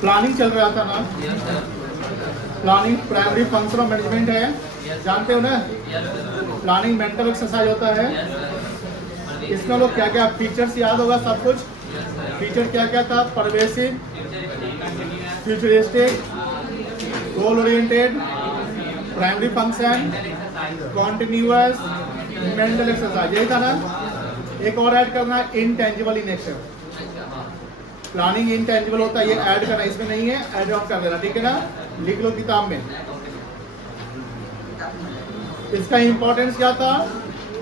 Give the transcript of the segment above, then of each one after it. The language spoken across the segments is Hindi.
प्लानिंग चल रहा था ना, planning primary function of management है, जानते हो ना। प्लानिंग मेंटल एक्सरसाइज होता है। इसमें लोग क्या क्या फीचर्स याद होगा सब कुछ। फीचर क्या क्या था? Pervasive, futuristic, goal oriented, primary function, continuous, mental exercise, यही था ना। एक और ऐड करना है, intangible in action. Planning intangible होता है, ये ऐड करना, इसमें नहीं है, ऐड ऑन कर देना, ठीक है ना। लिख लो किताब में। इसका इंपॉर्टेंस क्या था?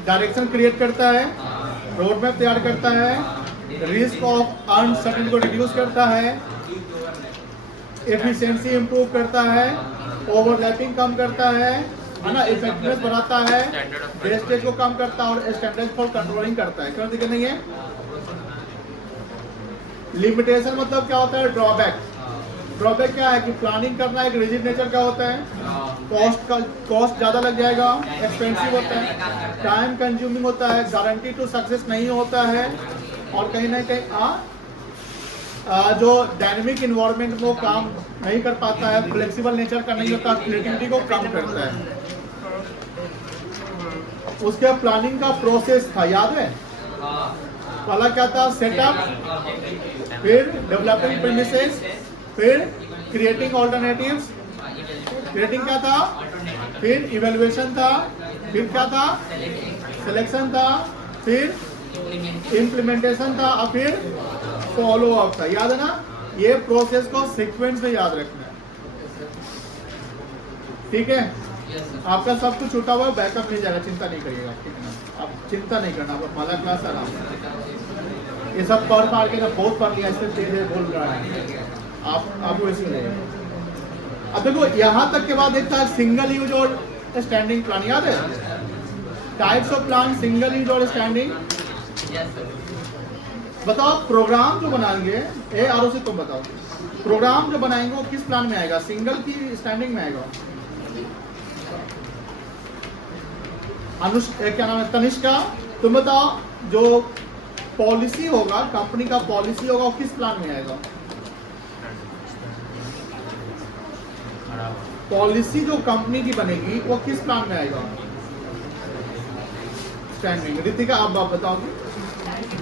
डायरेक्शन क्रिएट करता है, रोड मैप तैयार करता है, रिस्क ऑफ अनसर्टेनिटी को रिड्यूस करता है, एफिशिएंसी इंप्रूव करता है, ओवरलैपिंग कम करता है ना, इफेक्टिवनेस बढ़ाता है, वेस्टेज को कम करता है और स्टैंडर्ड फॉर कंट्रोलिंग करता है। क्यों दिक्कत नहीं है? लिमिटेशन मतलब क्या होता है? ड्रॉबैक। ड्रॉबैक क्या है कि प्लानिंग करना एक रिजिड नेचर का होता है, कॉस्ट ज्यादा लग जाएगा, एक्सपेंसिव होता है, टाइम कंज्यूमिंग होता है, गारंटी टू सक्सेस नहीं होता है, और कहीं ना कहीं जो डायनेमिक इन्वायरमेंट में वो काम नहीं कर पाता है, फ्लेक्सिबल नेचर का नहीं होता, क्रिएटिविटी को कम करता है। उसके प्लानिंग का प्रोसेस था, याद है? पहला क्या था? सेटअप, फिर डेवलपिंग प्रीमिसेस, फिर क्रिएटिंग ऑल्टरनेटिव्स, क्रिएटिंग क्या था, फिर इवेल्युएशन था, फिर क्या था? सिलेक्शन था, फिर इम्प्लीमेंटेशन था, और फिर फॉलो अप था। याद है ना? ये प्रोसेस को सीक्वेंस में याद रखना है, ठीक है। आपका सब कुछ छूटा हुआ बैकअप मिल जाएगा, चिंता नहीं करिएगा, ठीक है ना। आप चिंता नहीं करना, आप माला क्लास आराम। ये सब पढ़ पार के बहुत पढ़ लिया, इससे तेज बोल रहा है आपको ऐसे नहीं। अब देखो यहाँ तक के बाद एक था सिंगल यूज और स्टैंडिंग प्लान, याद है? Types of plan, single use और स्टैंडिंग। बताओ प्रोग्राम जो बनाएंगे, ए आर से तुम बताओ, प्रोग्राम जो बनाएंगे वो किस प्लान में आएगा? सिंगल की स्टैंडिंग में आएगा? क्या नाम है? तनिष्का, तुम बताओ, जो पॉलिसी होगा, कंपनी का पॉलिसी होगा, वो किस प्लान में आएगा? पॉलिसी जो कंपनी की बनेगी वो किस प्लान में आएगा? स्टैंडिंग। रितिका आप बताओगे।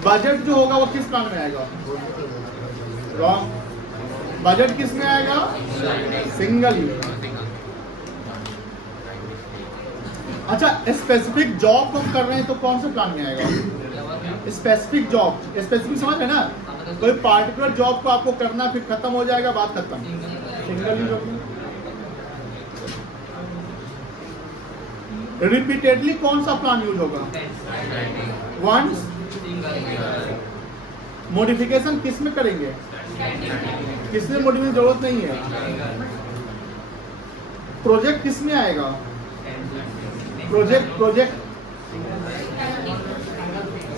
बजट जो होगा वो किस प्लान में आएगा? रॉन्ग। बजट किस में आएगा? Single use. अच्छा, स्पेसिफिक जॉब हम कर रहे हैं तो कौन से प्लान में आएगा? स्पेसिफिक जॉब, स्पेसिफिक समझ है ना? कोई पार्टिकुलर जॉब को आपको करना, फिर खत्म हो जाएगा, बात खत्म, सिंगल यूज होगी। रिपीटेडली कौन सा प्लान यूज होगा? वंस। मॉडिफिकेशन किस में करेंगे? किसमें मॉडिफिकेशन जरूरत नहीं है। प्रोजेक्ट किस में आएगा? प्रोजेक्ट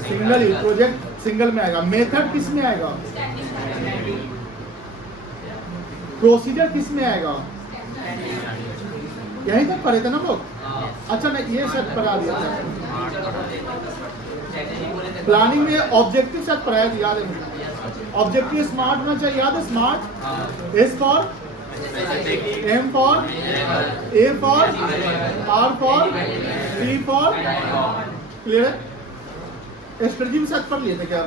सिंगल ही, प्रोजेक्ट सिंगल में आएगा। मेथड किस में आएगा? प्रोसीजर किस में आएगा? यही तक पढ़े थे ना लोग। अच्छा ना, ये सेट पढ़ा दिया था। प्लानिंग में ऑब्जेक्टिव सेट पढ़ाया था, याद है? ऑब्जेक्टिव स्मार्ट होना चाहिए, याद है? SMART, S for M for, A for, R for, T for, clear है? स्ट्रेटजी भी सेट पढ़ लिए थे क्या?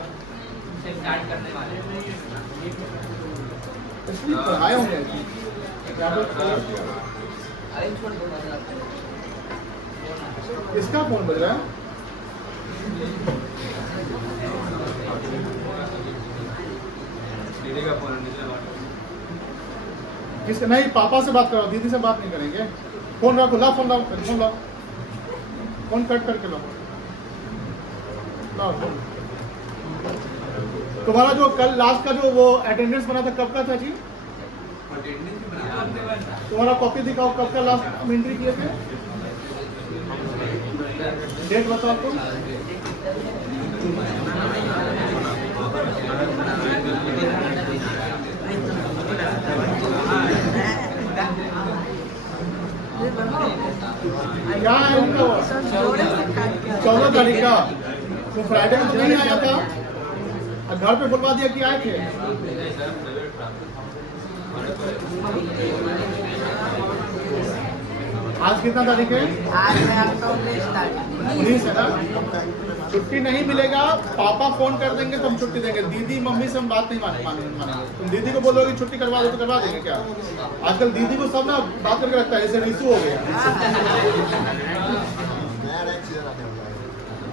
पढ़ाए होंगे इसका फोन बज रहा है। दीदी का फोन किसका? नहीं, पापा से बात करो, दीदी से बात नहीं करेंगे। फोन रखो, ला फोन, लाओ फोन, लाओ फोन, कट करके लाओ, लाओ फोन। तुम्हारा जो कल लास्ट का जो वो अटेंडेंस बना था, कब का था जी? तुम्हारा कॉपी दिखाओ, कब का लास्ट एंट्री किए थे? डेट बताओ तुम। क्या है इनका? 14 तारीख का। तो फ्राइडे को नहीं आया था, घर पे बुलवा दिया कि आए थे। आज कितना तारीख है? आज है आपका 19 है ना? छुट्टी नहीं मिलेगा, पापा फोन कर देंगे तो हम छुट्टी देंगे। दीदी मम्मी से हम बात नहीं मानेंगे। तुम दीदी को बोलोगे छुट्टी करवा दो तो करवा देंगे क्या? आजकल दीदी को सब ना बात करके रखता है, ऐसे रिसू हो गया।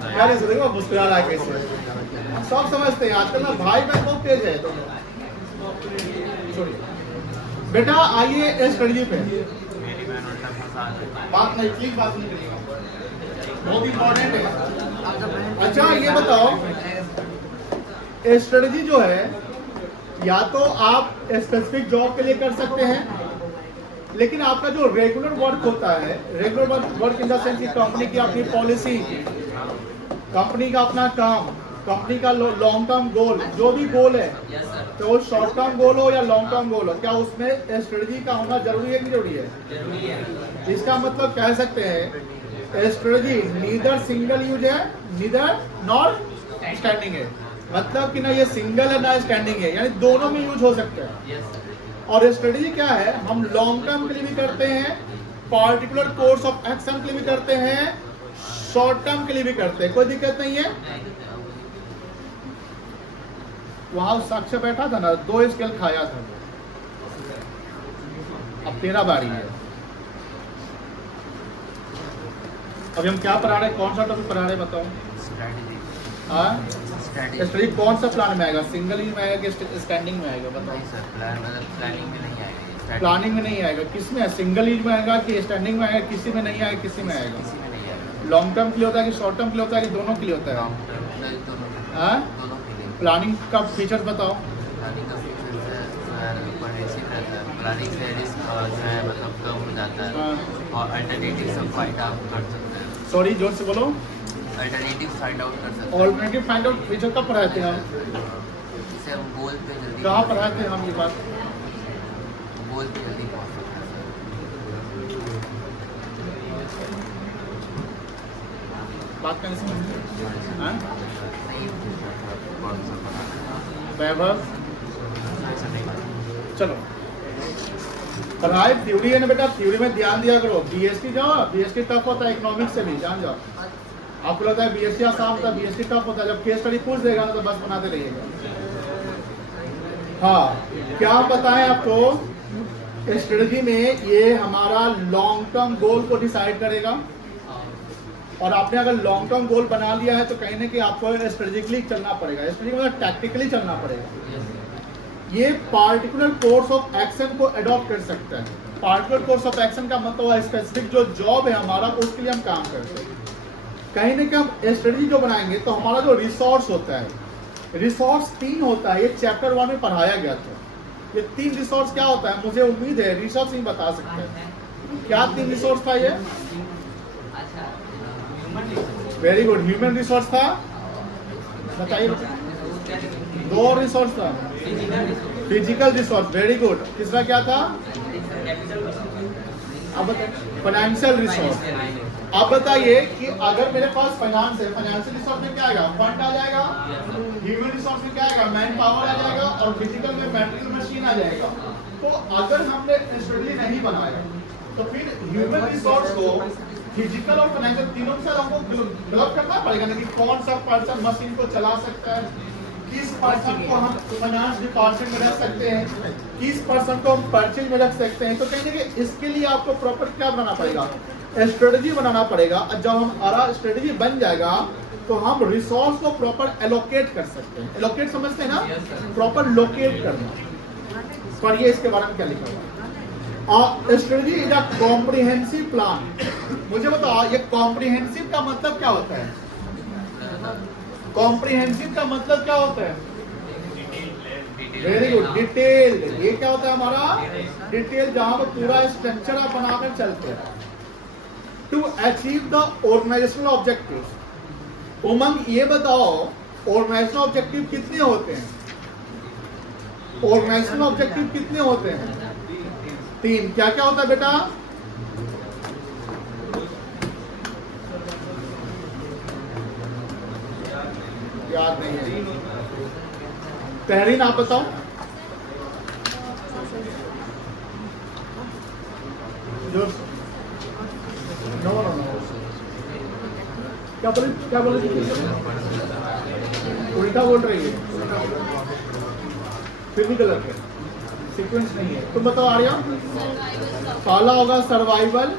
क्या रिसू देखो मुस्कुरा रहा है कैसे, सब समझते हैं आजकल ना भाई बहन बहुत तेज है। तो छोड़िए बेटा, आइए स्टडी पे बात नहीं, प्लीज बात नहीं करिएगा, बहुत इंपॉर्टेंट है। अच्छा ये बताओ, स्ट्रेटजी जो है या तो आप स्पेसिफिक जॉब के लिए कर सकते हैं, लेकिन आपका जो रेगुलर वर्क होता है, regular work in the sense की कंपनी की अपनी पॉलिसी, कंपनी का अपना काम, कंपनी का लॉन्ग टर्म गोल, जो भी गोल है, तो वो शॉर्ट टर्म गोल हो या लॉन्ग टर्म गोल हो, क्या उसमें स्ट्रेटजी का होना जरूरी है कि जरूरी है? इसका मतलब कह सकते हैं स्ट्रेटजी नीदर सिंगल यूज है, नीदर नॉर स्टैंडिंग है। मतलब कि ना ये सिंगल है ना स्टैंडिंग है, यानी दोनों में यूज हो सकता है। और स्ट्रेटजी क्या है, हम लॉन्ग टर्म के लिए भी करते हैं, पार्टिकुलर कोर्स ऑफ एक्शन के लिए भी करते हैं, शॉर्ट टर्म के लिए भी करते हैं, कोई दिक्कत नहीं है। वहां साक्ष्य बैठा था ना, 2 स्केल खाया था, अब तेरा बारी है। अभी हम क्या पढ़ा रहे, कौन सा टॉपिक पढ़ा रहे बताओ? स्ट्रेटजी कौन सा प्लान में आएगा, सिंगल ही में आएगा कि स्टैंडिंग में आएगा बताओ? प्लानिंग में नहीं आएगा। प्लानिंग में नहीं आएगा, किस में? सिंगल यूज में आएगा कि स्टैंडिंग में आएगा? किसी में नहीं आएगा, किसी में आएगा? लॉन्ग टर्म के लिए होता है कि शॉर्ट टर्म के लिए होता है कि दोनों के लिए होता है? प्लानिंग का फीचर्स बताओ। प्लानिंग का फीचर्स प्लानिंग से रिस्क जो है मतलब कम हो जाता है, और अल्टरनेटिव सब फाइंड आउट कर सकते हैं। सॉरी जोर से बोलो। अल्टरनेटिव फाइंड आउट कर सकते हैं। ऑल्टरनेटिव फाइंड आउट फीचर कब पढ़ाए थे हम? इससे हम गोल पे जल्दी, कहाँ पढ़ाए थे हम ये बात? गोल पे जल्दी पहुँच सकते हैं। बात करने से हाँ? कौन सा पढ़ाना वैभव ऐसा नहीं पता। चलो पढ़ाई थ्योरी है ना बेटा, थ्योरी में ध्यान दिया करो। बीएसटी जाओ, बीएसटी टफ होता है, इकोनॉमिक्स से भी जान जाओ। आपको लगता है बीएसटी आसान होता है, बीएसटी टफ होता है, जब केस स्टडी पूछ देगा ना तो बस बनाते रहिएगा। हाँ क्या बताएं आपको, स्ट्रेटजी में ये हमारा लॉन्ग टर्म गोल को डिसाइड करेगा, और आपने अगर लॉन्ग टर्म गोल बना लिया है तो कहीं ना कहीं आपको स्ट्रेटेजिकली चलना पड़ेगा, स्ट्रेटेजिक मतलब टैक्टिकली चलना पड़ेगा। ये पार्टिकुलर कोर्स ऑफ एक्शन को अडॉप्ट कर सकता है। पार्टिकुलर कोर्स ऑफ एक्शन का मतलब है स्पेसिफिक जो जॉब है हमारा, उसके लिए हम काम करते हैं। कहीं ना कहीं हम स्ट्रेटजी जो बनाएंगे तो हमारा जो रिसोर्स होता है, रिसोर्स 3 होता है, ये चैप्टर 1 में पढ़ाया गया था। ये 3 रिसोर्स क्या होता है, मुझे उम्मीद है रिसोर्स नहीं बता सकते हैं क्या 3 रिसोर्स था ये? वेरी गुड, ह्यूमन रिसोर्स था, बताइए। 2 रिसोर्स था, फिजिकल रिसोर्स, वेरी गुड। तीसरा क्या था? अब बताइए, फाइनेंशियल रिसोर्स। अब बताइए कि अगर मेरे पास फाइनेंस है, फाइनेंशियल रिसोर्स में क्या आएगा? फंड आ जाएगा, ह्यूमन रिसोर्स में क्या आएगा? मैन पावर आ जाएगा, और फिजिकल में मटेरियल मशीन आ जाएगा। तो अगर हमने स्ट्रेटजी नहीं बनाया तो फिर ह्यूमन रिसोर्स को फिजिकल और फाइनेंशियल तीनों से हमको डेवलप करना पड़ेगा ना, कि कौन सा पर्सन मशीन को चला सकता है, किस पर्सन को हम फाइनेंस डिपार्टमेंट में रख सकते हैं, किस पर्सन को हम परचेज में रख सकते हैं। तो कहीं ना कहीं इसके लिए आपको प्रॉपर क्या बनाना पड़ेगा? स्ट्रेटजी बनाना पड़ेगा। और जब हमारा स्ट्रेटजी बन जाएगा तो हम रिसोर्स को प्रॉपर एलोकेट कर सकते हैं। एलोकेट समझते हैं ना, प्रॉपर लोकेट करना। पढ़िए इसके बारे में क्या लिखा हुआ है। Strategy is a comprehensive plan. मुझे बताओ ये कॉम्प्रिहेंसिव का मतलब क्या होता है? कॉम्प्रिहेंसिव का मतलब क्या होता है? Very good, detail. ये क्या होता है हमारा? डिटेल, जहां पर पूरा स्ट्रक्चर आप बनाकर चलते हैं। To achieve the organisational objective. Umang ये बताओ ऑर्गेनाइजेशनल ऑब्जेक्टिव कितने होते हैं? ऑर्गेनाइजेशनल ऑब्जेक्टिव कितने होते हैं? 3। क्या क्या होता है बेटा? याद नहीं है। तहरीन आप बताओ। जो नो नो नो क्या बोले उल्टा बोल रही है, फिर भी गलत है, सीक्वेंस नहीं है। तुम बताओ आर्या। पहला होगा सर्वाइवल,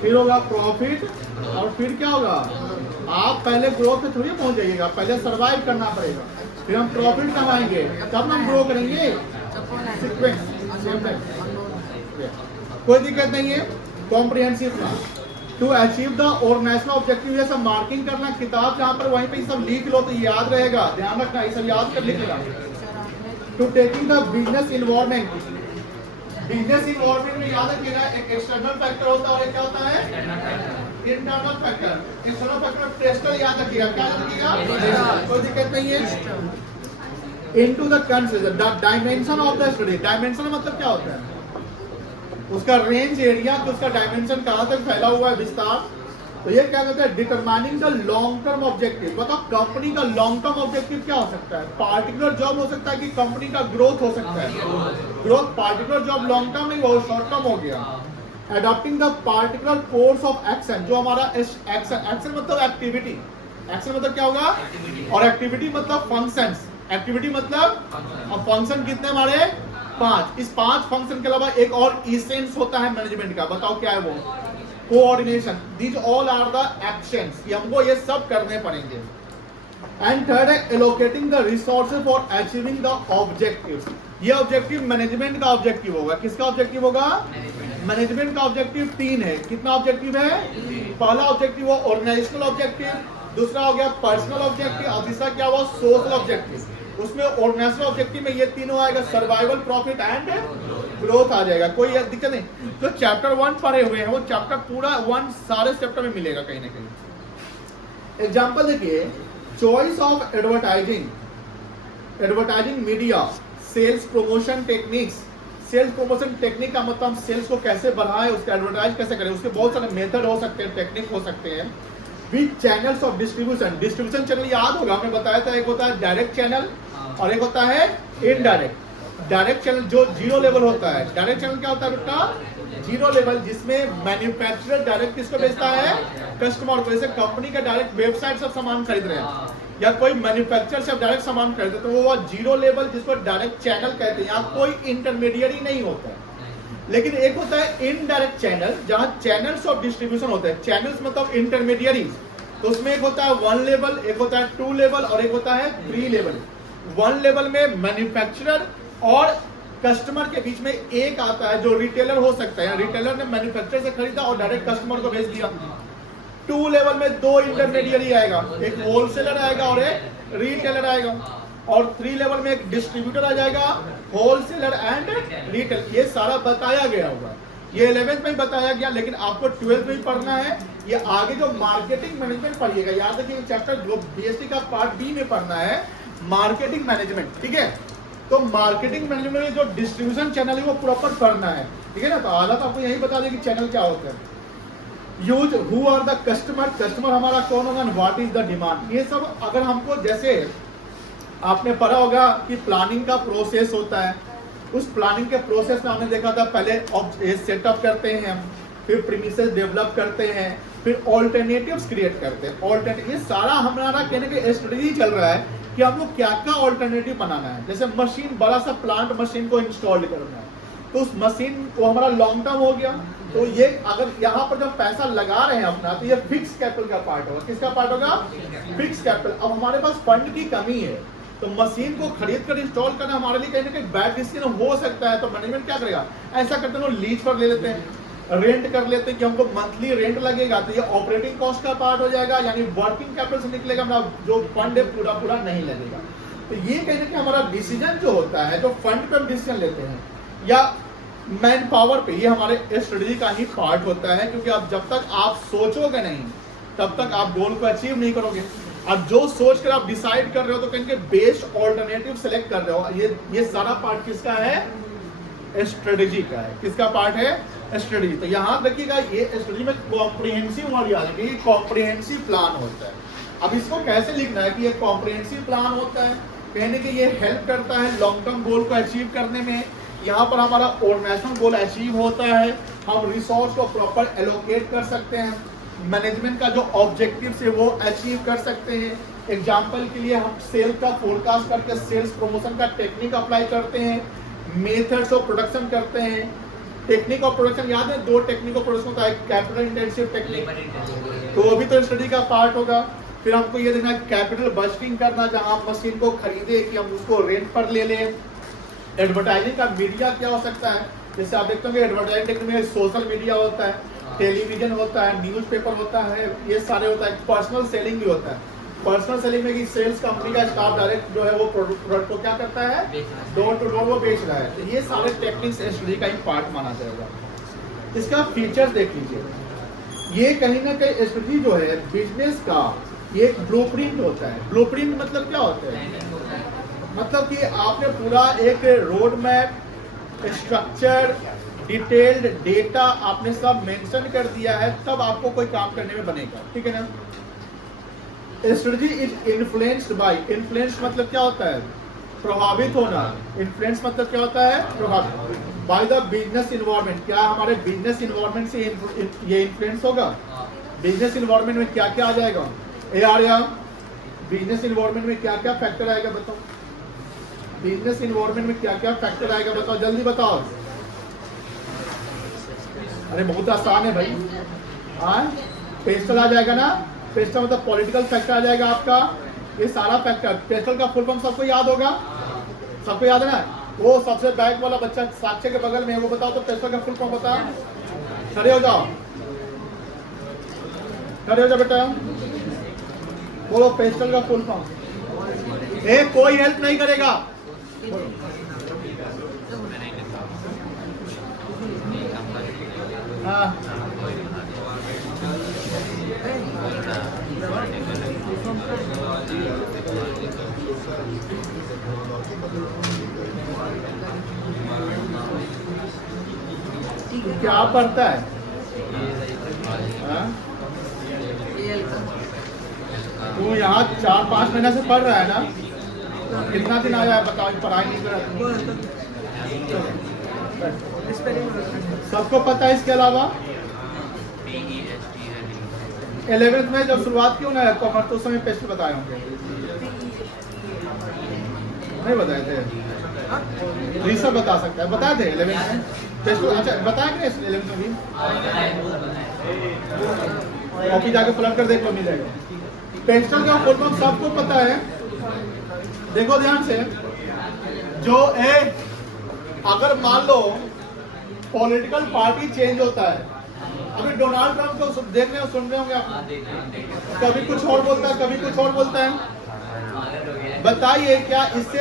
फिर होगा प्रॉफिट, और फिर क्या होगा? आप पहले ग्रोथ पे थोड़ी पहुंच जाइएगा, पहले सर्वाइव करना पड़ेगा, फिर हम प्रॉफिट कमाएंगे, तब हम ग्रो करेंगे। सीक्वेंस सेम टाइम, कोई दिक्कत नहीं है। Comprehensive plan to achieve the organisational objective, ये सब मार्किंग करना, किताब जहाँ पर वहीं पे सब लिख लो तो याद रहेगा, ध्यान रखना, ये सब याद कर लिखेगा। To taking the business environment, business environment में याद रखिएगा एक एक्सटर्नल फैक्टर होता है और एक क्या होता है? Internal factor. External factor tester याद रखिएगा, क्या याद रखिएगा? कोई दिक्कत नहीं है। Into the consider the dimension of the study, dimension मतलब क्या होता है? उसका रेंज एरिया, तो उसका डायमेंशन कहां तक फैला हुआ है, विस्तार। तो ये क्या कहते हैं? Determining the long term objective. बताओ कंपनी का लॉन्ग टर्म ऑब्जेक्टिव क्या हो सकता है? पार्टिकुलर जॉब हो सकता है कि कंपनी का ग्रोथ हो सकता है? Growth. Particular job long term नहीं, वो शॉर्ट टर्म हो गया। Adopting the particular course of action, जो हमारा एक्शन मतलब एक्टिविटी, एक्शन मतलब क्या होगा? और एक्टिविटी मतलब फंक्शंस, एक्टिविटी मतलब फंक्शन कितने हमारे? 5। इस 5 फंक्शन के अलावा एक और इसेंस होता है मैनेजमेंट का, बताओ क्या है वो? Coordination. These all are the actions, ये हमको ये सब करने पड़ेंगे। एंड थर्ड है allocating the resources for achieving the objective. ये ऑब्जेक्टिव मैनेजमेंट का ऑब्जेक्टिव होगा। किसका ऑब्जेक्टिव होगा? मैनेजमेंट का ऑब्जेक्टिव 3 है। कितना ऑब्जेक्टिव है? पहला ऑब्जेक्टिव हुआ ऑर्गेनाइजेशनल ऑब्जेक्टिव, दूसरा हो गया पर्सनल ऑब्जेक्टिव, और तीसरा क्या हुआ? Social objective. उसमें ऑर्गेनाइजेशनल ऑब्जेक्टिव में ये तीनों आएगा, सर्वाइवल, प्रॉफिट एंड ग्रोथ आ जाएगा। कोई दिक्कत नहीं। तो चैप्टर 1 पढ़े हुए हैं, वो चैप्टर पूरा 1 सारे चैप्टर में मिलेगा कहीं ना कहीं। एग्जांपल देखिए, choice of advertising, advertising media, sales promotion techniques. Sales promotion technique का मतलब सेल्स को कैसे बढ़ाएं, उसका एडवर्टाइज कैसे करें, उसके बहुत सारे मेथड हो सकते हैं, टेक्निक हो सकते हैं। Which channels of distribution, distribution channel याद होगा, हमने बताया था, एक होता है डायरेक्ट चैनल और एक होता है इनडायरेक्ट। डायरेक्ट चैनल जो जीरो लेवल होता है, डायरेक्ट चैनल क्या होता है बेटा? जीरो लेवल, जिसमें मैन्युफैक्चरर डायरेक्ट किसको बेचता है? कस्टमर को। जैसे कंपनी का डायरेक्ट वेबसाइट सब सामान खरीद रहे हैं, या कोई मैन्युफैक्चरर से डायरेक्ट सामान खरीदते, तो वो जीरो लेवल, जिसको डायरेक्ट चैनल कहते हैं। यहाँ कोई इंटरमीडियरी नहीं होता है। लेकिन एक होता है इनडायरेक्ट चैनल, जहां चैनल्स ऑफ डिस्ट्रीब्यूशन होते हैं। चैनल्स मतलब इंटरमीडियरीज, तो उसमें एक होता है 1 लेवल, एक होता है 2 लेवल और एक होता है 3 लेवल। 1 लेवल में मैन्युफैक्चरर और कस्टमर के बीच में एक आता है जो रिटेलर हो सकता है, रिटेलर ने मैन्युफैक्चरर से खरीदा और डायरेक्ट कस्टमर को भेज दिया। 2 लेवल में 2 इंटरमीडियरी आएगा, एक होलसेलर आएगा और एक रिटेलर आएगा। और 3 लेवल में एक डिस्ट्रीब्यूटर आ जाएगा, होलसेलर एंड रिटेल। ये सारा बताया गया होगा, ये 11th में बताया गया, लेकिन आपको 12th में भी पढ़ना है। ये आगे जो मार्केटिंग मैनेजमेंट पढ़िएगा, याद रखिए चैप्टर जो बीएससी का पार्ट बी में पढ़ना है, मार्केटिंग मैनेजमेंट, ठीक है। तो मार्केटिंग मैनेजमेंट में जो डिस्ट्रीब्यूशन चैनल है वो प्रॉपर पढ़ना है, ठीक है ना। तो आला तो आपको यही बता दें कि चैनल क्या होता है। Use who are the customer, customer हमारा कौन होगा, व्हाट इज द डिमांड। ये सब अगर हमको, जैसे आपने पढ़ा होगा कि प्लानिंग का प्रोसेस होता है, उस प्लानिंग के प्रोसेस में हमने देखा था पहले सेटअप करते हैं हम, फिर प्रीमिसेस डेवलप करते हैं, फिर ऑल्टरनेटिव्स क्रिएट करते हैं। ऑल्टरनेटिव, ये सारा हमारा कहने के स्ट्रेटजी चल रहा है कि हमको क्या क्या ऑल्टरनेटिव बनाना है। जैसे मशीन, बड़ा सा प्लांट मशीन को इंस्टॉल करना है, तो उस मशीन को हमारा लॉन्ग टर्म हो गया। तो ये अगर यहाँ पर जब पैसा लगा रहे हैं अपना, तो ये फिक्स कैपिटल का पार्ट होगा। किसका पार्ट होगा? Fix capital. अब हमारे पास फंड की कमी है, तो मशीन को खरीद कर इंस्टॉल करना हमारे लिए कहीं ना कहीं बैड डिसीजन हो सकता है। तो मैनेजमेंट क्या करेगा? ऐसा करते हैं, लीज पर ले लेते हैं, रेंट कर लेते हैं कि हमको मंथली रेंट लगेगा, तो ये ऑपरेटिंग कॉस्ट का पार्ट हो जाएगा, यानी वर्किंग कैपिटल से निकलेगा, हमारा जो फंड है पूरा पूरा नहीं लगेगा। तो ये कहीं ना कहीं हमारा डिसीजन जो होता है, जो फंड पर डिसीजन लेते हैं या मैन पावर पे, ये हमारे स्ट्रेटजी का ही पार्ट होता है। क्योंकि आप जब तक आप सोचोगे नहीं, तब तक आप गोल को अचीव नहीं करोगे। अब जो सोच कर आप डिसाइड कर रहे हो, तो कहीं बेस्ट ऑल्टरनेटिव सेलेक्ट कर रहे हो। ये सारा पार्ट किसका है? स्ट्रेटजी का है। किसका पार्ट है? स्ट्रेटजी। तो यहाँ देखिएगा, ये स्ट्रेटजी में कॉम्प्रिहेंसिव वर्ड याद रखिए, कॉम्प्रिहेंसिव प्लान होता है। अब इसको कैसे लिखना है कि ये कॉम्प्रिहेंसिव प्लान होता है, कहने के ये हेल्प करता है लॉन्ग टर्म गोल को अचीव करने में। यहाँ पर हमारा ऑर्गेनाइजेशनल गोल अचीव होता है, हम रिसोर्स को प्रॉपर एलोकेट कर सकते हैं, मैनेजमेंट का जो ऑब्जेक्टिव है वो अचीव कर सकते हैं। एग्जाम्पल के लिए हम सेल का फोरकास्ट करके सेल्स प्रमोशन का टेक्निक अप्लाई करते हैं, मेथड्स ऑफ प्रोडक्शन करते हैं। टेक्निक ऑफ प्रोडक्शन याद है, 2 टेक्निक ऑफ प्रोडक्शन होता है, कैपिटल इंटेंसिव टेक्निक, तो वो भी तो स्टडी का पार्ट होगा। फिर हमको ये देखना कैपिटल बजटिंग करना, जहां आप मशीन को खरीदे कि हम उसको रेंट पर ले लें। एडवर्टाइजिंग का मीडिया क्या हो सकता है, जैसे आप देखते होंगे एडवर्टाइजिंग में सोशल मीडिया होता है, टेलीविजन होता है, न्यूज़पेपर होता है, ये सारे होता है। पर्सनल सेलिंग भी होता है। पर्सनल सेलिंग में कि सेल्स कंपनी का स्टाफ डायरेक्ट जो है वो प्रोडक्ट को क्या करता है, डोर टू डोर वो बेच रहा है। तो ये सारे टेक्निक्स स्टडी का ही पार्ट माना जाएगा। इसका फीचर्स देख लीजिए, ये कहीं ना कहीं स्टडी जो है बिजनेस का ये एक ब्लूप्रिंट होता है। ब्लूप्रिंट मतलब क्या होता है, मतलब कि आपने पूरा एक road map, structure, detailed data आपने सब मेंशन कर दिया है, तब आपको कोई काम करने में बनेगा, ठीक है ना। Strategy is influenced by, influence मतलब क्या होता है, प्रभावित होना। इन्फ्लुएंस मतलब क्या होता है, प्रभावित बाय द बिजनेस इन्वायरमेंट। क्या हमारे बिजनेस इन्वायरमेंट से ये इन्फ्लुएंस होगा। बिजनेस इन्वायरमेंट में क्या क्या आ जाएगा, ए आ रहा, बिजनेस इन्वायरमेंट में क्या क्या फैक्टर आएगा बताओ, बिजनेस इन्वायरमेंट में क्या क्या फैक्टर आएगा बताओ, जल्दी बताओ। अरे बहुत आसान है भाई, हाँ पेस्टल आ जाएगा ना, पेस्टल मतलब पॉलिटिकल फैक्टर आ जाएगा आपका, ये सारा फैक्टर। पेस्टल का फुल फॉर्म सबको याद होगा, सबको याद है ना, वो सबसे बैक वाला बच्चा साक्ष्य के बगल में है, वो बताओ तो पेस्टल का फुल फॉर्म बता। खड़े हो जाओ, खड़े हो जाओ बेटा, बोलो पेस्टल का फुल फॉर्म। ए कोई हेल्प नहीं करेगा, हाँ क्या पढ़ता है, तू यहाँ 4-5 महीने से पढ़ रहा है ना, कितना दिन आया है बताओ, पढ़ाई नहीं कर रहा। सबको पता है इसके अलावा 11th में जब शुरुआत क्यों ना है कॉमर्स, तो उस समय पेस्ट बताए होंगे, नहीं बताए थे, ऋषभ बता सकता है, बताए थे 11th में पेस्ट। अच्छा बताया कि नहीं 11th में भी, कॉपी जाके फ्लड कर देखो मिल जाएगा। पेस्टल का फुल फॉर्म सबको पता है, देखो ध्यान से, जो एक अगर मान लो पॉलिटिकल पार्टी चेंज होता है, अभी डोनाल्ड ट्रंप को देख रहे हो, सुन रहे होंगे आप, कभी कुछ और बोलता है, कभी कुछ और बोलता है। बताइए क्या इससे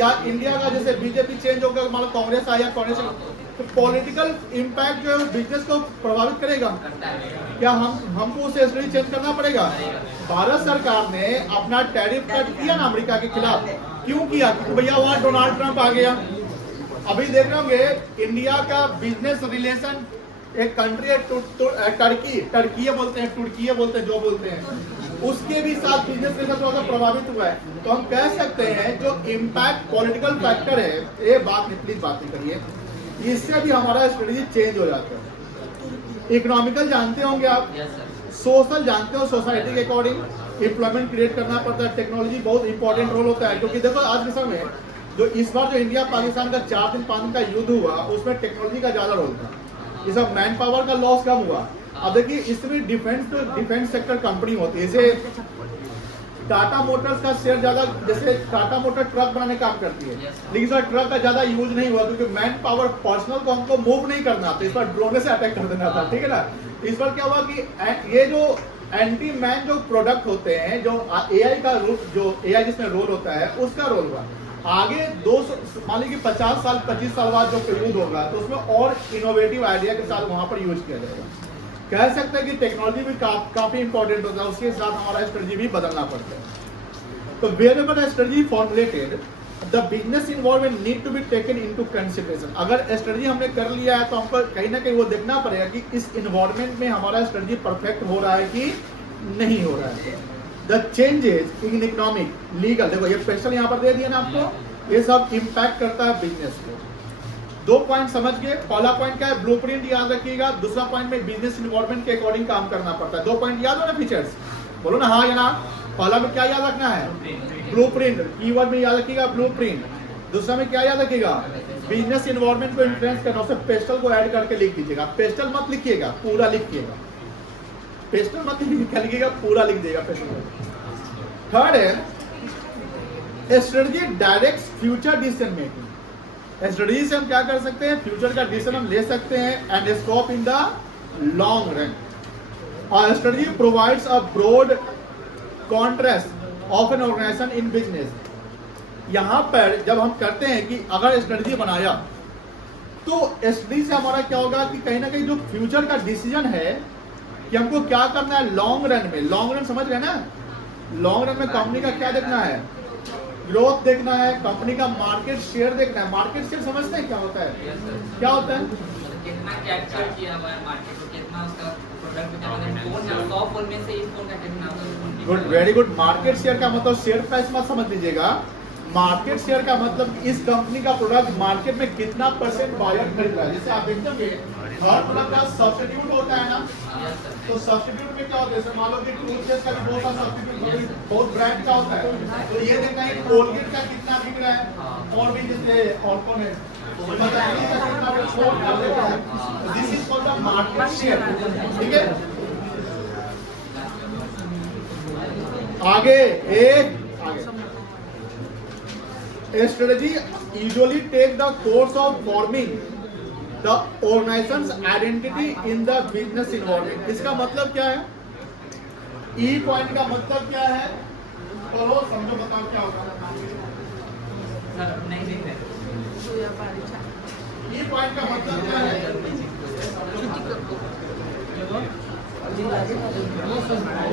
या इंडिया का जैसे बीजेपी चेंज होगा, मान लो कांग्रेस आया, कांग्रेस, तो पॉलिटिकल इम्पैक्ट जो है बिजनेस को प्रभावित करेगा क्या, हमको उसे स्ट्रेटजी चेंज करना पड़ेगा। भारत सरकार ने अपना टैरिफ कट किया ना अमेरिका के खिलाफ, क्यों किया, क्योंकि भैया वहां डोनाल्ड ट्रंप आ गया। अभी देख रहे होंगे इंडिया का बिजनेस रिलेशन एक कंट्री है टर्की बोलते हैं, तुर्की बोलते हैं, जो बोलते हैं, उसके भी साथ बिजनेस के साथ थोड़ा सा प्रभावित हुआ है। तो हम कह सकते हैं जो इम्पैक्ट पॉलिटिकल फैक्टर है, ये बात प्लीज बात नहीं करिए, इससे भी हमारा स्ट्रेटजी चेंज हो जाता है। इकोनॉमिकल जानते होंगे आप, सोशल जानते हो, सोसाइटी के अकॉर्डिंग एम्प्लॉयमेंट क्रिएट करना पड़ता है, टेक्नोलॉजी बहुत इंपॉर्टेंट रोल होता है। क्योंकि देखो आज के समय जो इस बार जो इंडिया पाकिस्तान का 4 दिन 5 दिन का युद्ध हुआ, उसमें टेक्नोलॉजी का ज्यादा रोल था, ये सब मैन पावर का लॉस कम हुआ। अब देखिए इसमें डिफेंस सेक्टर कंपनी होती है, जैसे टाटा मोटर्स का शेयर ज्यादा, जैसे टाटा मोटर ट्रक बनाने काम करती है, लेकिन सर ट्रक का ज्यादा यूज नहीं हुआ क्योंकि मैन पावर पर्सनल को हमको मूव नहीं करना था, इस बार ड्रोन से अटैक कर देना था, ठीक है ना। इस बार क्या हुआ कि ये जो एंटी मैन जो प्रोडक्ट होते हैं, जो एआई का रोल, जो एआई जिसमें रोल होता है उसका रोल हुआ। आगे 200 मान लीजिए 50 साल 25 साल बाद जो प्रयोग होगा तो उसमें और इनोवेटिव आइडिया के साथ वहां पर यूज किया जाएगा। कह सकते हैं कि टेक्नोलॉजी भी काफी इंपॉर्टेंट होता है, उसके साथ हमारा स्ट्रेटजी भी बदलना पड़ता है। तो wherever a strategy formulated, the business environment need to be taken into consideration। अगर स्ट्रेटजी हमने कर लिया है तो हमको कहीं ना कहीं वो देखना पड़ेगा कि इस इन्वायरमेंट में हमारा स्ट्रेटजी परफेक्ट हो रहा है कि नहीं हो रहा है। The changes in economic legal, देखो ये स्पेशल यहाँ पर दे दिया ना आपको, ये सब इम्पैक्ट करता है बिजनेस को। दो पॉइंट समझ गए। पहला पॉइंट क्या है, ब्लूप्रिंट याद रखिएगा। दूसरा पॉइंट में बिजनेस इन्वॉल्वमेंट के अकॉर्डिंग काम करना पड़ता है। दो पॉइंट याद हो ना फीचर्स, बोलो ना हाँ या ना। पहला में क्या याद रखना है, ब्लूप्रिंट, कीवर्ड में याद रखिएगा ब्लूप्रिंट। दूसरा में क्या याद रखिएगा, बिजनेस इन्वॉल्वमेंट को इन्फ्लुएंस करना। उससे पेस्टल को ऐड करके लिख दीजिएगा। पेस्टल मत लिखिएगा, पूरा लिखिएगा। पेस्टल मत लिखिएगा, पूरा लिख देगा पेस्टल। थर्ड है strategy direct future decision making. Strategy से हम क्या कर सकते हैं, फ्यूचर का डिसीजन हम ले सकते हैं and scope in the long run. और strategy provides a broad contrast of an organisation in business. यहाँ पर जब हम करते हैं कि अगर स्ट्रेटजी बनाया तो स्ट्रेटजी से हमारा क्या होगा कि कहीं ना कहीं जो फ्यूचर का डिसीजन है कि हमको क्या करना है लॉन्ग रन में। लॉन्ग रन समझ रहे हैं ना, लॉन्ग रन में कंपनी का क्या देखना है, ग्रोथ देखना है, कंपनी का मार्केट शेयर देखना है। मार्केट शेयर समझते हैं क्या होता है, क्या होता है, कितना कैप्चर किया हुआ है मार्केट को, कितना उसका प्रोडक्ट कितना, फोन ना 100 फोन में से इस फोन का कितना। Good, very good. Market share का मतलब शेयर प्राइस मत समझ लीजिएगा। मार्केट शेयर का मतलब इस कंपनी का प्रोडक्ट मार्केट में कितना परसेंट बायर खरीद रहा है। जैसे आप देखते होंगे हर प्रोडक्ट का सब्स्टिट्यूट होता है ना, तो सब्स्टिट्यूट में क्या होता है, जैसे मान लो कि टूथपेस्ट का भी बहुत सारा सब्स्टिट्यूट, बहुत ब्रांड का होता है। तो ये देखना है कोलगेट का कितना बिक रहा है, और भी जैसे और कौन है, पतंजलि का कितना एक्सपोर्ट कर देता है। This is called the market share. ठीक है, आगे एक strategy usually take the course of forming the organization's identity in the business environment। इसका मतलब क्या है, E पॉइंट का मतलब क्या है, चलो समझो, बताओ क्या होगा। नहीं देख रहे E पॉइंट का मतलब क्या है,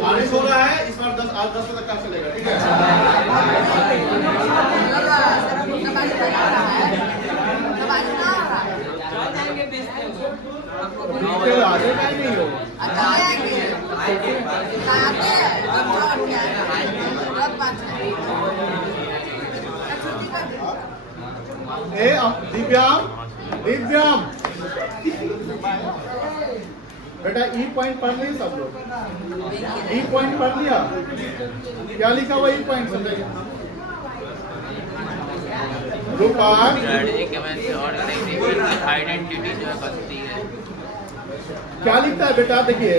बारिश हो रहा है इस बार 10 बजे तक का चलेगा। ठीक है, आगे का नहीं हो। दिव्याम, दिव्याम बेटा ई पॉइंट पढ़ लिए सब लोग, ई पॉइंट पढ़ लिया, क्या लिखा हुआ ई पॉइंट समझेगा। आइडेंटिटी जो है बनती है, क्या लिखता है बेटा, देखिए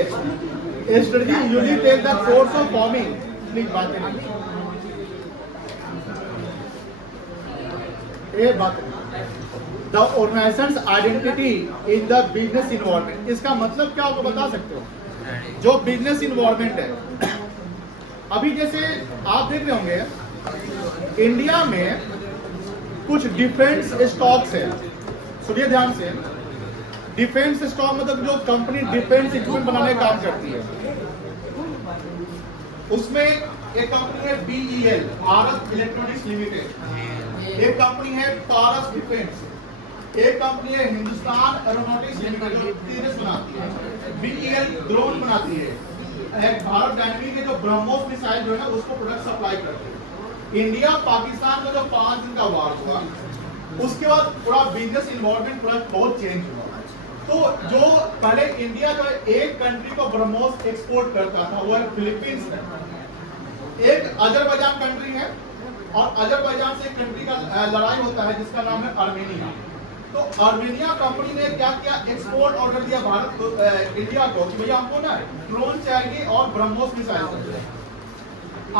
strategy usually take the course of forming, please बात नहीं ये बात the organisation's identity in the business environment. इसका मतलब क्या होगा बता सकते हो, जो बिजनेस इन्वायरमेंट है। अभी जैसे आप देख रहे होंगे इंडिया में कुछ डिफेंस स्टॉक्स है, सुनिए ध्यान से। डिफेंस स्टॉक मतलब जो कंपनी डिफेंस इक्विपमेंट बनाने का काम करती है, उसमें एक कंपनी है BEL, भारत इलेक्ट्रॉनिक्स लिमिटेड। एक कंपनी है पारस डिफेंस, एक कंपनी है हिंदुस्तान एरोनॉटिक्स लिमिटेड जो तेजस बनाती है। BEL ड्रोन बनाती है। एक भारत डायनेमिक के जो ब्रह्मोस मिसाइल जो है उसको प्रोडक्ट सप्लाई करती है। इंडिया पाकिस्तान में जो 5 दिन का वार हुआ उसके बाद पूरा बिजनेस इन्वायरमेंट बहुत चेंज हुआ। तो जो पहले इंडिया जो है एक कंट्री को ब्रह्मोस एक्सपोर्ट करता था वो है फिलीपींस है। एक अजरबैजान कंट्री है और अजरबैजान से एक कंट्री का लड़ाई होता है जिसका नाम है अर्मेनिया। तो अर्मेनिया कंपनी ने क्या किया, एक्सपोर्ट ऑर्डर दिया भारत को, इंडिया को कि भैया हमको ना ड्रोन चाहिए और ब्रह्मोस मिसाइल चाहिए।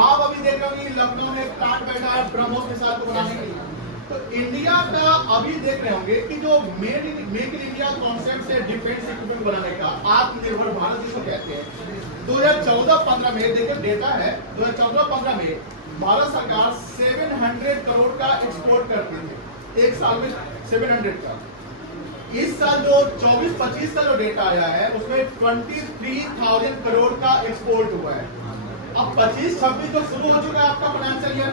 आप अभी देख रहे हो लखनऊ में प्लांट बैठा है ब्रह्मोस मिसाइल को बनाने के लिए। तो इंडिया का अभी देख रहे होंगे कि जो मेक इन इंडिया कॉन्सेप्ट से डिफेंस इक्विपमेंट बनाने का, आत्मनिर्भर भारत जिसको कहते हैं, 2014-15 में देखिए डेटा है, 2014-15 में भारत सरकार 700 करोड़ का एक्सपोर्ट करती थी एक साल में, 700 का। इस साल जो 24-25 का जो डेटा आया है उसमें 23,000 करोड़ का एक्सपोर्ट हुआ है। अब 25-26 जो शुरू हो चुका है आपका फाइनेंशियल ईयर,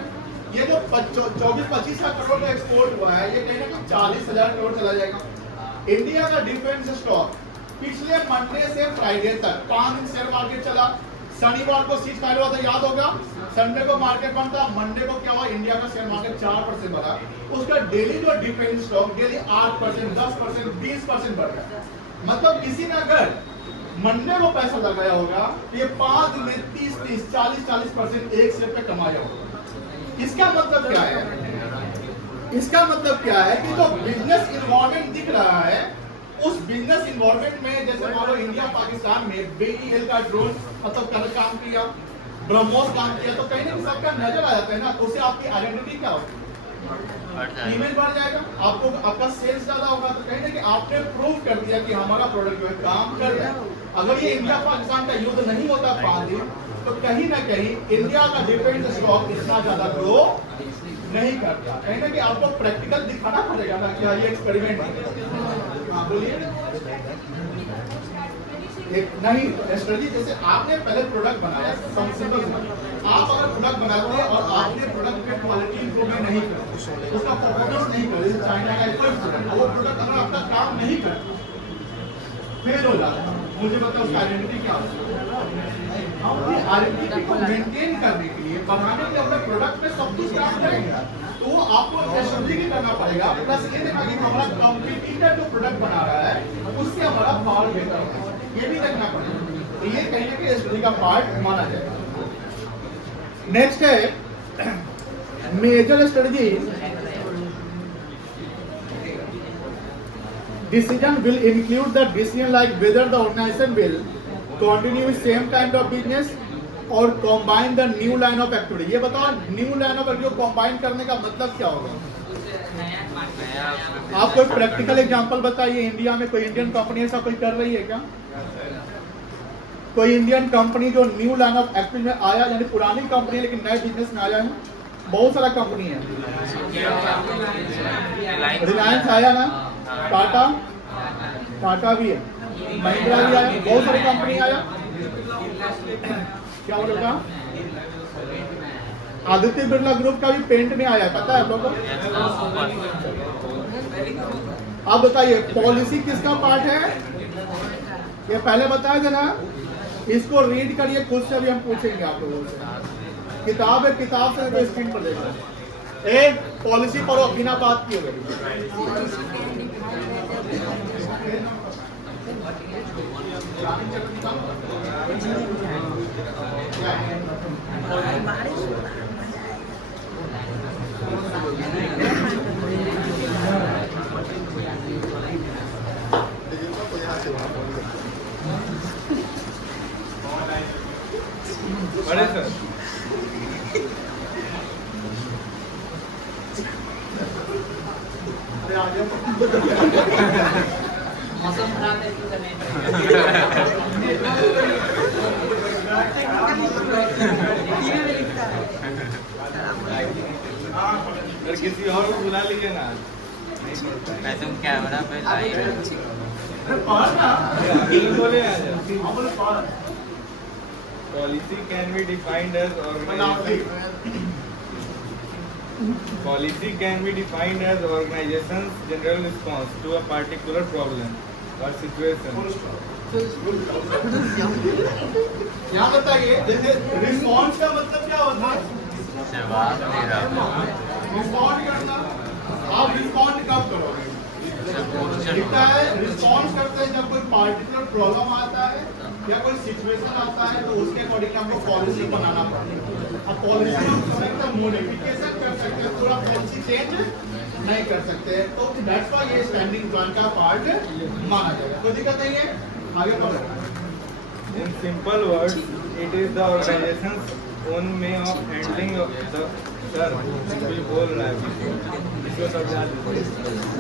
ये जो 24-25 का करोड़ का एक्सपोर्ट हुआ है ये कहीं ना कहीं 40,000 करोड़ चला जाएगा। इंडिया का डिफेंस स्टॉक पिछले मंडे से फ्राइडे तक 5 दिन शेयर मार्केट चला, शनिवार को सीज फाइल हुआ था, याद होगा। संडे को मार्केट बंद था, मंडे को क्या हुआ, इंडिया का शेयर मार्केट 4% बढ़ा। उसका डेली जो डिफेंस स्टॉक डेली 8%, 10%, 20% बढ़ गया। मतलब किसी ने अगर मंडे को पैसा लगाया होगा, ये 5 दिन में 30, 40% एक शेयर पे कमाया होगा। इसका मतलब क्या है? इसका मतलब क्या है कि जो बिजनेस इन्वायरमेंट दिख रहा है, उस बिजनेस इन्वायरमेंट में जैसे मान लो इंडिया पाकिस्तान में BEL का ड्रोन मतलब कल काम किया, ब्रह्मोस काम किया, तो कहीं ना कहीं सबका नजर आ जाता है ना, तो उससे आपकी आइडेंटिटी क्या होगी? इमेज बढ़ जाएगा, आपको आपका सेल्स ज्यादा होगा। तो कहीं ना कहीं आपने प्रूव कर दिया कि हमारा प्रोडक्ट जो है काम कर रहा है। अगर ये इंडिया पाकिस्तान का युद्ध नहीं होता 5 दिन, तो कहीं ना कहीं इंडिया का डिफेंस स्टॉक इतना ज्यादा ग्रो नहीं करता। कहीं ना कहीं आपको प्रैक्टिकल दिखाना पड़ेगा ना कि ये एक्सपेरिमेंट है। बोलिए एक नहीं स्ट्रेटजी, जैसे आपने पहले प्रोडक्ट बनाया, सिंपल आप अगर प्रोडक्ट बनाते हैं और आपने प्रोडक्ट की क्वालिटी इंप्रूवमेंट नहीं कर, उसका परफॉर्मेंस नहीं कर, जैसे चाइना का कोई प्रोडक्ट, वो प्रोडक्ट अगर आपका काम नहीं करता, फेल हो जाता है, मुझे बताओ उसका आइडेंटिटी क्या है? हम अपनी आइडेंटिटी को मेंटेन करने के लिए, बढ़ाने के लिए अपने प्रोडक्ट में सब कुछ काम करेंगे, तो आपको स्ट्रेटजी करना पड़ेगा। प्लस ये देखना कि हमारा कॉम्पिटिटर जो प्रोडक्ट बना रहा है उससे हमारा पावर बेहतर है, ये भी देखना पड़ेगा। तो ये कहीं ना कहीं स्ट्रेटजी का पार्ट माना जाएगा। नेक्स्ट है major strategy. Decision will include the decision like whether the organization will continue with same kind of business or combine the new line of activity। ये बताओ new line of activity को combine करने का मतलब क्या होगा? आप कोई प्रैक्टिकल एग्जांपल बताइए। इंडिया में कोई इंडियन कंपनी ऐसा कोई कर रही है क्या? कोई इंडियन कंपनी जो न्यू लाइन ऑफ एक्टिविटी में आया, यानी पुरानी कंपनी लेकिन नए बिजनेस में आया है? बहुत सारा कंपनी है। रिलायंस आया ना, टाटा भी है, महिंद्रा भी आया, बहुत सारी कंपनी आया। क्या बोलेगा? आदित्य बिरला ग्रुप का भी पेंट में आया, पता है आप लोगों को? आप बताइए पॉलिसी किसका पार्ट है? ये पहले बताया था ना, इसको रीड करिए खुद से, भी हम पूछेंगे आप लोगों से। किताब है, किताब से तो स्क्रीन पर देखो। एक पॉलिसी पढ़ो बिना बात किए हुए। बड़े सर मौसम खराब है तो करने सर किसी और को बुला लीजिए ना। मैं तुम कैमरा पे लाइव बोले आ जाओ। Policy can be defined as organization's general response to a particular problem or situation. यहाँ बताइए, जैसे रिस्पॉन्स का मतलब क्या होता है? जवाब दे रहा हूँ। रिस्पॉन्ड करना। आप रिस्पॉन्ड कब करोगे? दिखता है रिस्पॉन्स करते हैं जब कोई पार्टिकुलर प्रॉब्लम आता है या कोई सिचुएशन आता है, तो उसके अकॉर्डिंग हमको पॉलिसी बनाना पड़ता है। अब पॉलिसी हम मॉडिफिकेशन कर सकते हैं, पूरा पॉलिसी चेंज नहीं कर सकते, तो दैट्स व्हाई ये स्टैंडिंग प्लान का पार्ट माना जाएगा। कोई दिक्कत नहीं है, आगे बढ़ो। In simple words, it is the organization's own way of handling the sir कुछ बोल रहा है, इसको समझा दीजिए।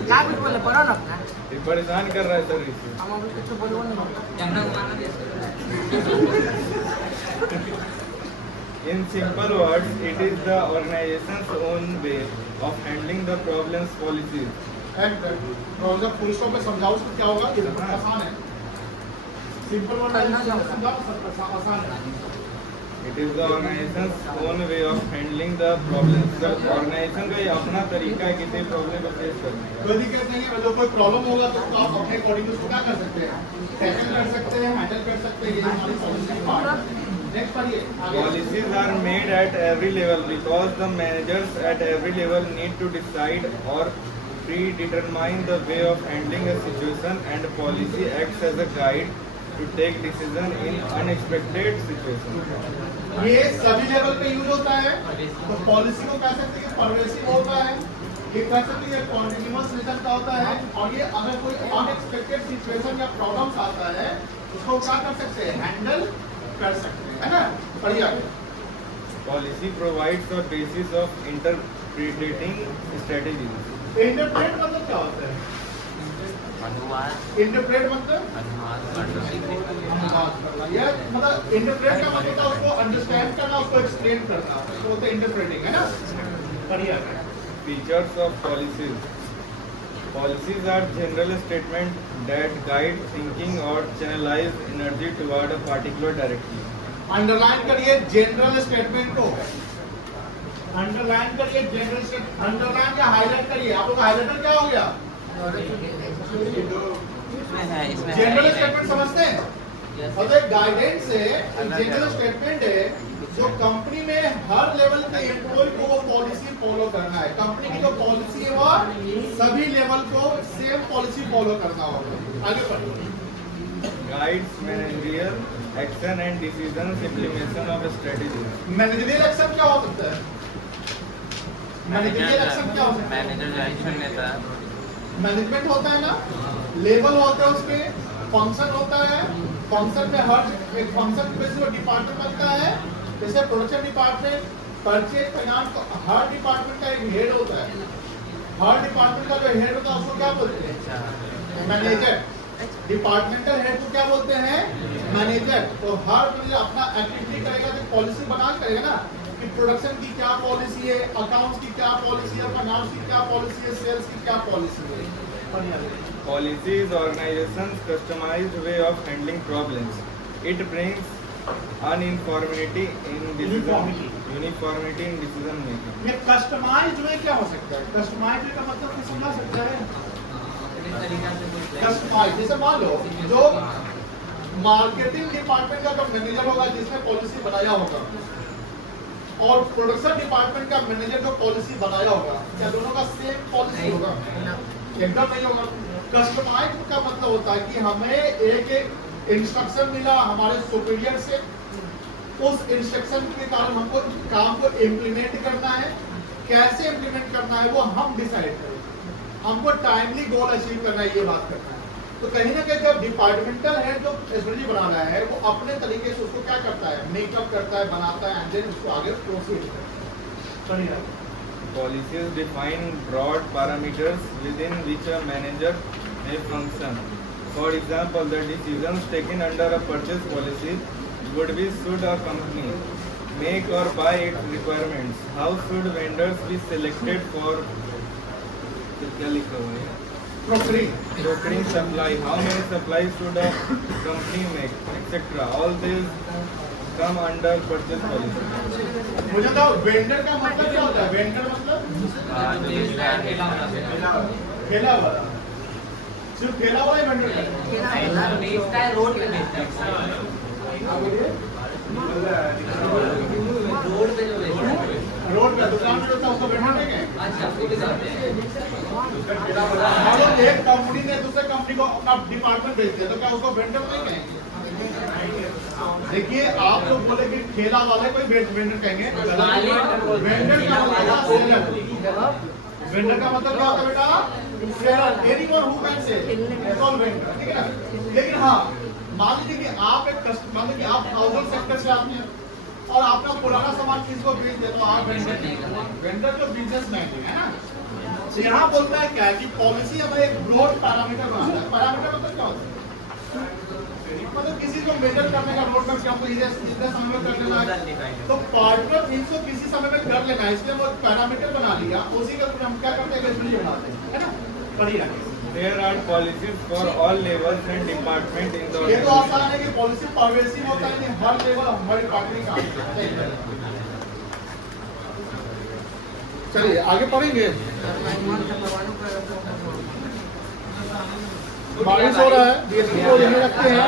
क्या कुछ बोले पढ़ो ना अपना। ये परेशान कर रहा है सर इसको। हम अभी कुछ बोलो नहीं। कैमरा घुमाना दे। In simple words, it is the organization's own way of handling the problems policies. और जब फुल स्टॉप पे समझाओ उसको क्या होगा? ये तो आसान है, सिंपल वर्ड में समझाओ, आसान है। It is the organization's own way of handling the problems. The organization का ये अपना तरीका है किसी प्रॉब्लम को फेस करने का। कोई दिक्कत नहीं है, जब कोई प्रॉब्लम होगा तो आप अपने अकॉर्डिंग उसको क्या कर सकते हैं? टैकल कर सकते हैं, हैंडल कर सकते हैं। ये हमारी पॉलिसी पार्ट है। नेक्स्ट पढ़िए आगे। Policies are made at every level because the managers at every level need to decide or predetermine the way of handling a situation, and policy acts as a guide to take decision in unexpected situations. ये सभी लेवल पे यूज होता है। तो पॉलिसी को कह सकते हैं परवेसिव होता है, ये कह सकते हैं कॉन्टिन्यूअस नेचर का होता है, और ये अगर कोई अनएक्सपेक्टेड सिचुएशन या प्रॉब्लम्स आता है उसको क्या कर सकते हैं, हैंडल कर सकते हैं, है ना। पढ़िए आगे। Policy provides a basis of interpreting strategies. Interpret मतलब क्या होता है? अनुवाद इंटरप्रेट मतलब अनुवाद करना अनुवाद करना, या मतलब इंटरप्रेट का मतलब होता है उसको अंडरस्टैंड करना, उसको एक्सप्लेन करना, उसको होता है इंटरप्रेटिंग, है ना। पढ़िए आगे। Features of policies. Policies are general statements that guide thinking or channelize energy toward a particular direction. Underline करिए जनरल स्टेटमेंट को, अंडरलाइन करिए जनरल स्टेटमेंट, अंडरलाइन या हाईलाइट करिए। आप लोग हाईलाइटर क्या हो गया? इसमें है इसमें जनरल स्टेटमेंट समझते हैं? मतलब एक गाइडेंस है, जनरल स्टेटमेंट है जो कंपनी में हर लेवल के एम्प्लॉय को वो पॉलिसी फॉलो करना है। कंपनी की जो पॉलिसी है वो सभी लेवल को सेम पॉलिसी फॉलो करना होगा। आगे बढ़िए। Guides managerial action and decisions implementation of strategies. Managerial action क्या हो सकता है? मैनेजरियल एक्शन क्या हो सकता है? मैनेजर जो एक्शन लेता है मैनेजमेंट होता है ना, लेवल होता है, उसपे फंक्शन होता है, फंक्शन में हर एक फंक्शन पे जो डिपार्टमेंट बनता है, जैसे प्रोडक्शन डिपार्टमेंट, परचेज, फाइनेंस, तो हर डिपार्टमेंट का एक हेड होता है। हर डिपार्टमेंट का जो हेड होता है उसको क्या बोलते हैं? मैनेजर। डिपार्टमेंटल हेड को क्या बोलते हैं? मैनेजर। तो हर मैनेजर अपना एक्टिविटी करेगा, तो पॉलिसी बना करेगा ना कि प्रोडक्शन की क्या पॉलिसी है, अकाउंट्स की क्या पॉलिसी है, फाइनेंस की क्या पॉलिसी है, सेल्स की क्या पॉलिसी है। Policy is organization's customized way of handling problems. It brings uniformity in decision making. ये कस्टमाइज्ड वे क्या हो सकता है? कस्टमाइज्ड वे का मतलब क्या समझा सकता है? कस्टमाइज जैसे मान लो जो मार्केटिंग डिपार्टमेंट का जो मैनेजर होगा जिसने पॉलिसी बनाया होगा, और प्रोडक्शन डिपार्टमेंट का मैनेजर जो पॉलिसी बनाया होगा, क्या दोनों का सेम पॉलिसी होगा? एकदम नहीं होगा। कस्टमाइज का मतलब होता है कि हमें एक इंस्ट्रक्शन मिला हमारे सुपीरियर से, उस इंस्ट्रक्शन के कारण हमको काम को इम्प्लीमेंट करना है, कैसे इम्प्लीमेंट करना है वो हम डिसाइड करें, हमको टाइमली गोल अचीव करना है, ये बात करना है। तो कहीं ना कहीं जब डिपार्टमेंटल हेड जो स्ट्रेटजी बनाना है वो अपने तरीके से उसको क्या करता है, मेकअप करता है, बनाता है, एंड देन उसको आगे प्रोसीड करता है। Policies define broad parameters within which a manager may function. For example, the decisions taken under a purchase policy would be: should a company make or buy its requirements? How should vendors be selected for brokering supply? How many supplies should a company make, etc. All these come under purchase policy. मुझे तो वेंडर का मतलब क्या होता है? वेंडर मतलब ठेला वाला, सिर्फ ठेला वाला ही वेंडर है। बेचता है, रोड पे बेचता है, रोड पे जो बेचता है, रोड पे दुकान पे होता है उसको वेंडर नहीं कहेंगे। अच्छा उसको भी कहते हैं। मान लो एक कंपनी ने दूसरे कंपनी को अपना डिपार्टमेंट बेच दिया तो क्या उसको वेंडर नहीं कहेंगे? देखिए आप लोग बोले कि ठेला वाले कोई वेंडर कहेंगे, वेंडर का मतलब सेलर, वेंडर का मतलब क्या होता है बेटा? Seller, anyone who can sell is called vendor, ठीक है ना। लेकिन हाँ मान लीजिए कि आप एक मान लीजिए कि आप हाउसिंग सेक्टर से आते हैं और आपका पुराना सामान किसी को बेच दिया तो आप वेंडर नहीं, वेंडर तो बिजनेसमैन है ना। तो यहाँ बोलता है क्या कि पॉलिसी हमें एक ब्रॉड पैरामीटर बनाता है। पैरामीटर मतलब क्या होता है? मतलब किसी को मेजर करने का रोड मैप हमको इतने समय में कर लेना है, तो पार्टनर थिंग्स को किसी समय में कर लेना है, इसलिए वो पैरामीटर बना लिया, उसी का हम क्या करते हैं बनाते हैं, है ना। पढ़िए There are policies for all levels and department in the ये तो आसान है कि पॉलिसी परवेसिव होता है कि हर लेवल हमारे डिपार्टमेंट का आता है। चलिए आगे पढ़ेंगे। बारिश हो रहा है, डीएसपी को यहीं रखते हैं,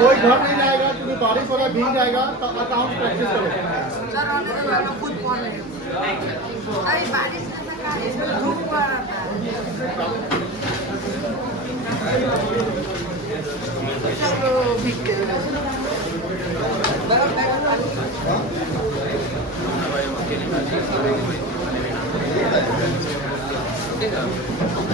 कोई घर नहीं जाएगा क्योंकि बारिश वाला भीग जाएगा तो अकाउंट प्रैक्टिस करो। सर आने दो, मैं खुद पढ़ लेंगे। अरे बारिश का सका इसमें धूप पड़ रहा था। चलो भीगते हैं। ठीक है